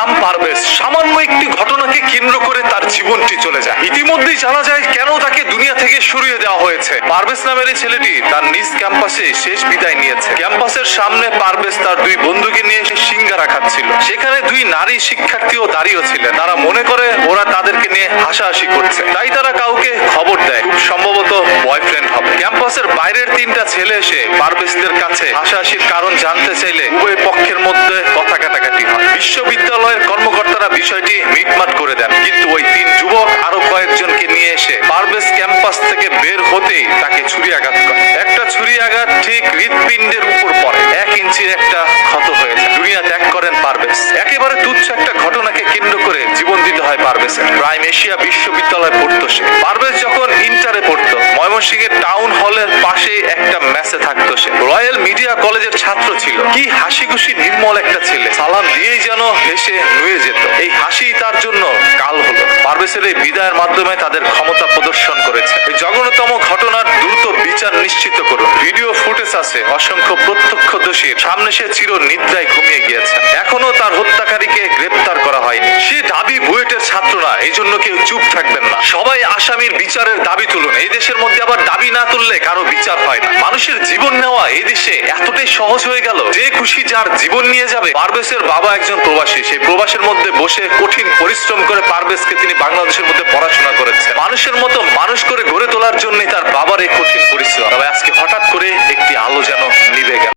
নাম পারভেজ। সামান্য একটি ঘটনাকে কেন্দ্র করে তার জীবনটি চলে যায়। ইতিমধ্যেই জানা যায় কেন তাকে দুনিয়া থেকে সরিয়ে দেওয়া হয়েছে। পারভেজ নামের এই ছেলেটি তার নিজ ক্যাম্পাসে শেষ বিদায় নিয়েছে। ক্যাম্পাসের সামনে পারভেজ তার দুই বন্ধুকে নিয়ে সিঙ্গারা খাচ্ছিল। সেখানে দুই নারী শিক্ষার্থীও দাঁড়িয়ে ছিলেন। তারা মনে করে ওরা তাদেরকে নিয়ে হাসাহাসি করছে, তাই তারা কাউকে খবর দেয় খুব সম্ভবত বয়ফ্রেন্ড হবে। ক্যাম্পাসের বাইরের তিনটা ছেলে এসে পারভেজদের কাছে হাসাহাসির কারণ জানতে চাইলে উভয় পক্ষের মধ্যে কথা কাটাকাটি হয়। বিশ্ববিদ্যালয়ের কর্মকর্তারা বিষয়টি মিটমাট করে দেন, কিন্তু ওই তিন যুবক আরো কয়েকজনকে নিয়ে এসে পারভেজ ক্যাম্পাস থেকে বের হতেই তাকে ছুরি আঘাত করে। একটা ছুরি আঘাত ঠিক হৃৎপিণ্ডের উপর পড়ে। 1 ইঞ্চির একটা ক্ষত হয়ে যায়। দুনিয়া ত্যাগ করেন পারভেজ। একেবারে তুচ্ছ একটা ঘটনাকে কেন্দ্র করে জীবন দিতে হয় পারভেজের। প্রাইম এশিয়া বিশ্ববিদ্যালয়ে পড়তো সে। পারভেজ যখন ইন্টারে পড়তো, ময়মনসিংহের টাউন হলের পাশে একটা মেসে থাকতো সে। রয়্যাল মিডিয়া কলেজের ছাত্র ছিল। কি হাসি খুশি নির্মল একটা ছেলে, সালাম দিয়েই যেন হেসে নুয়ে যেত। এই হাসি তার জন্য কাল হলো। পারভেজের এই বিদায়ের মাধ্যমে তাদের ক্ষমতা প্রদর্শন করেছে। এই জঘন্যতম ঘটনার দ্রুত বিচার নিশ্চিত করুন। ভিডিও ফুটেজ আছে অসংখ্য প্রত্যক্ষদর্শীর সামনে। সে চির নিদ্রায় ঘুমিয়ে গিয়েছে। এখনো তার হত্যাকারীকে গ্রেপ্তার করা হয়নি। সে দাবি বুয়েটের ছাত্র না, এই জন্য কেউ চুপ থাকবেন না। সবাই আসামির বিচারের দাবি তুলুন। এই দেশের মধ্যে আবার দাবি না তুললে কারো বিচার হয় না। মানুষের জীবন নেওয়া এই দেশে এতটাই সহজ হয়ে গেল, যে খুশি যার জীবন নিয়ে যাবে। পারভেজের বাবা একজন প্রবাসী। সেই প্রবাসের মধ্যে বসে কঠিন পরিশ্রম করে পারভেজকে তিনি বাংলাদেশের মধ্যে পড়াশোনা করেছেন। মানুষের মতো মানুষ করে গড়ে তোলার জন্যই তার বাবার এই কঠিন পরিশ্রম। তবে আজকে হঠাৎ করে একটি আলো যেন নিভে গেল।